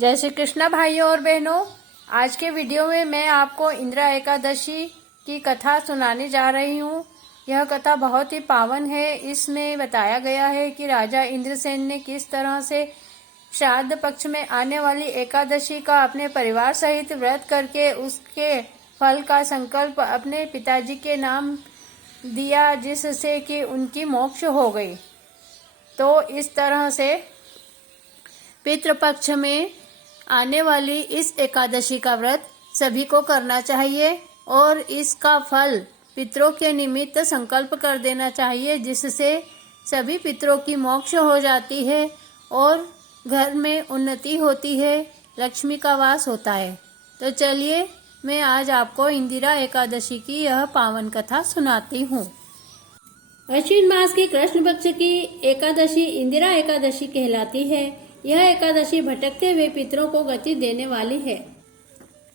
जय श्री कृष्णा भाइयों और बहनों। आज के वीडियो में मैं आपको इंदिरा एकादशी की कथा सुनाने जा रही हूँ। यह कथा बहुत ही पावन है। इसमें बताया गया है कि राजा इंद्रसेन ने किस तरह से श्राद्ध पक्ष में आने वाली एकादशी का अपने परिवार सहित व्रत करके उसके फल का संकल्प अपने पिताजी के नाम दिया, जिससे कि उनकी मोक्ष हो गई। तो इस तरह से पितृपक्ष में आने वाली इस एकादशी का व्रत सभी को करना चाहिए और इसका फल पितरों के निमित्त संकल्प कर देना चाहिए, जिससे सभी पितरों की मोक्ष हो जाती है और घर में उन्नति होती है, लक्ष्मी का वास होता है। तो चलिए मैं आज आपको इंदिरा एकादशी की यह पावन कथा सुनाती हूँ। अश्विन मास की कृष्ण पक्ष की एकादशी इंदिरा एकादशी कहलाती है। यह एकादशी भटकते हुए पितरों को गति देने वाली है।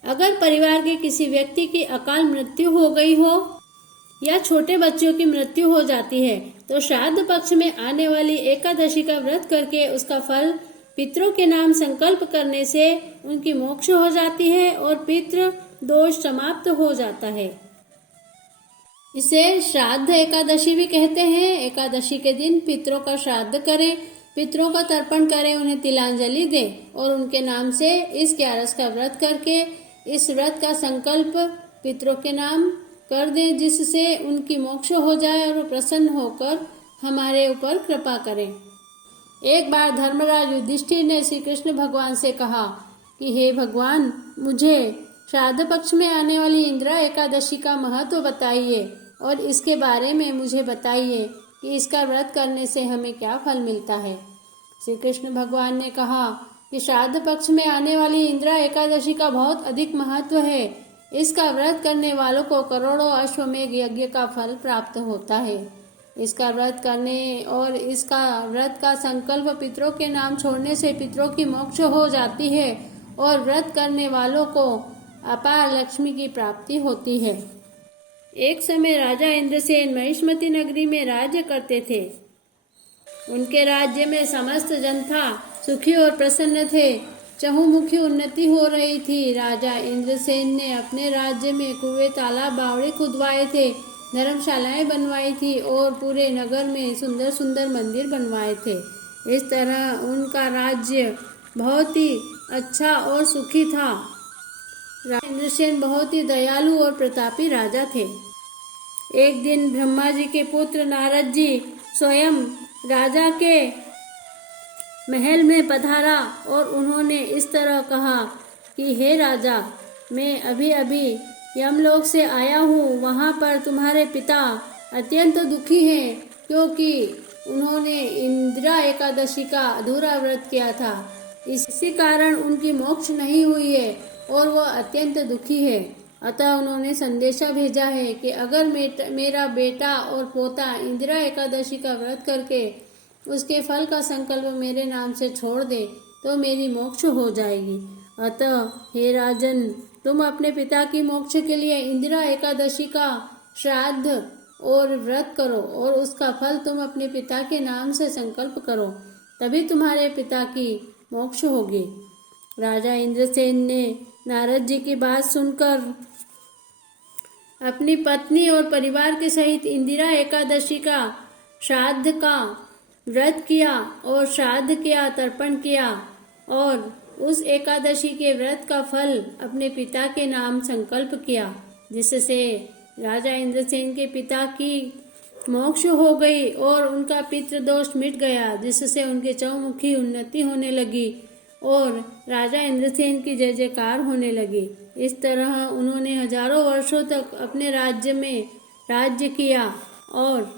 अगर परिवार के किसी व्यक्ति की अकाल मृत्यु हो गई हो या छोटे बच्चों की मृत्यु हो जाती है तो श्राद्ध पक्ष में आने वाली एकादशी का व्रत करके उसका फल पितरों के नाम संकल्प करने से उनकी मोक्ष हो जाती है और पितृ दोष समाप्त हो जाता है। इसे श्राद्ध एकादशी भी कहते हैं। एकादशी के दिन पितरों का श्राद्ध करें, पितरों का तर्पण करें, उन्हें तिलांजलि दें और उनके नाम से इस 11 का व्रत करके इस व्रत का संकल्प पितरों के नाम कर दें, जिससे उनकी मोक्ष हो जाए और प्रसन्न होकर हमारे ऊपर कृपा करें। एक बार धर्मराज युधिष्ठिर ने श्री कृष्ण भगवान से कहा कि हे भगवान, मुझे श्राद्ध पक्ष में आने वाली इंदिरा एकादशी का महत्व बताइए और इसके बारे में मुझे बताइए कि इसका व्रत करने से हमें क्या फल मिलता है। श्री कृष्ण भगवान ने कहा कि श्राद्ध पक्ष में आने वाली इंदिरा एकादशी का बहुत अधिक महत्व है। इसका व्रत करने वालों को करोड़ों अश्वमेध यज्ञ का फल प्राप्त होता है। इसका व्रत करने और इसका व्रत का संकल्प पितरों के नाम छोड़ने से पितरों की मोक्ष हो जाती है और व्रत करने वालों को अपार लक्ष्मी की प्राप्ति होती है। एक समय राजा इंद्रसेन महिष्मती नगरी में राज्य करते थे। उनके राज्य में समस्त जनता सुखी और प्रसन्न थे। चहुमुखी उन्नति हो रही थी। राजा इंद्रसेन ने अपने राज्य में कुएं, तालाब, बावड़े खुदवाए थे, धर्मशालाएं बनवाई थी और पूरे नगर में सुंदर सुंदर मंदिर बनवाए थे। इस तरह उनका राज्य बहुत ही अच्छा और सुखी था। राजा इंद्रसेन बहुत ही दयालु और प्रतापी राजा थे। एक दिन ब्रह्मा जी के पुत्र नारद जी स्वयं राजा के महल में पधारा और उन्होंने इस तरह कहा कि हे राजा, मैं अभी अभी यमलोक से आया हूँ। वहाँ पर तुम्हारे पिता अत्यंत दुखी हैं क्योंकि उन्होंने इंदिरा एकादशी का अधूरा व्रत किया था। इसी कारण उनकी मोक्ष नहीं हुई है और वह अत्यंत दुखी है। अतः उन्होंने संदेशा भेजा है कि अगर मेरा बेटा और पोता इंदिरा एकादशी का व्रत करके उसके फल का संकल्प मेरे नाम से छोड़ दे तो मेरी मोक्ष हो जाएगी। अतः हे राजन, तुम अपने पिता की मोक्ष के लिए इंदिरा एकादशी का श्राद्ध और व्रत करो और उसका फल तुम अपने पिता के नाम से संकल्प करो, तभी तुम्हारे पिता की मोक्ष होगी। राजा इंद्रसेन ने नारद जी की बात सुनकर अपनी पत्नी और परिवार के सहित इंदिरा एकादशी का श्राद्ध का व्रत किया और श्राद्ध किया, तर्पण किया और उस एकादशी के व्रत का फल अपने पिता के नाम संकल्प किया, जिससे राजा इंद्रसेन के पिता की मोक्ष हो गई और उनका पितृदोष मिट गया, जिससे उनके चहुमुखी उन्नति होने लगी और राजा इंद्रसेन की जय जयकार होने लगी। इस तरह उन्होंने हजारों वर्षों तक अपने राज्य में राज्य किया और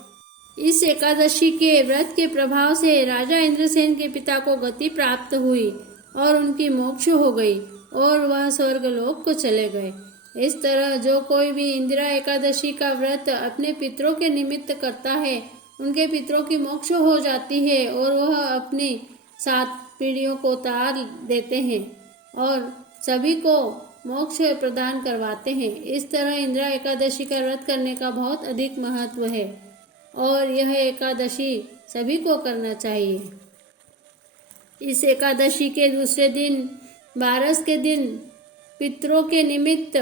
इस एकादशी के व्रत के प्रभाव से राजा इंद्रसेन के पिता को गति प्राप्त हुई और उनकी मोक्ष हो गई और वह स्वर्गलोक को चले गए। इस तरह जो कोई भी इंदिरा एकादशी का व्रत अपने पितरों के निमित्त करता है, उनके पितरों की मोक्ष हो जाती है और वह अपनी 7 पीढ़ियों को तार देते हैं और सभी को मोक्ष प्रदान करवाते हैं। इस तरह इंदिरा एकादशी का व्रत करने का बहुत अधिक महत्व है और यह एकादशी सभी को करना चाहिए। इस एकादशी के दूसरे दिन बारस के दिन पितरों के निमित्त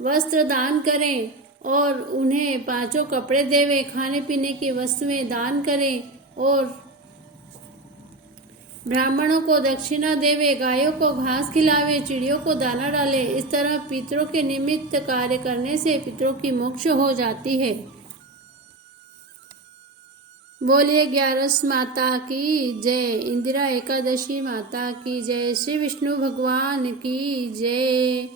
वस्त्र दान करें और उन्हें 5 कपड़े देवे, खाने पीने की वस्तुएं दान करें और ब्राह्मणों को दक्षिणा देवे, गायों को घास खिलावे, चिड़ियों को दाना डाले। इस तरह पितरों के निमित्त कार्य करने से पितरों की मोक्ष हो जाती है। बोलिए 11 माता की जय, इंदिरा एकादशी माता की जय, श्री विष्णु भगवान की जय।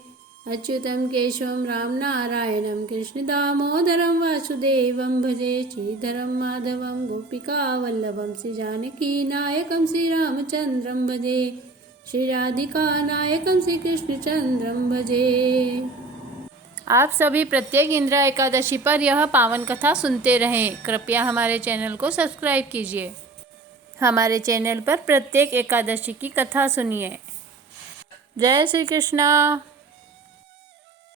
अच्युतम केशवम राम नारायणम कृष्ण दामोदरम वासुदेवम भजे, श्रीधरम माधवम गोपिका वल्लभम, श्री जानकी नायकम श्री रामचंद्रम भजे, श्री राधिका नायकम श्री कृष्णचंद्रम भजे। आप सभी प्रत्येक इंदिरा एकादशी पर यह पावन कथा सुनते रहें। कृपया हमारे चैनल को सब्सक्राइब कीजिए। हमारे चैनल पर प्रत्येक एकादशी की कथा सुनिए। जय श्री कृष्णा।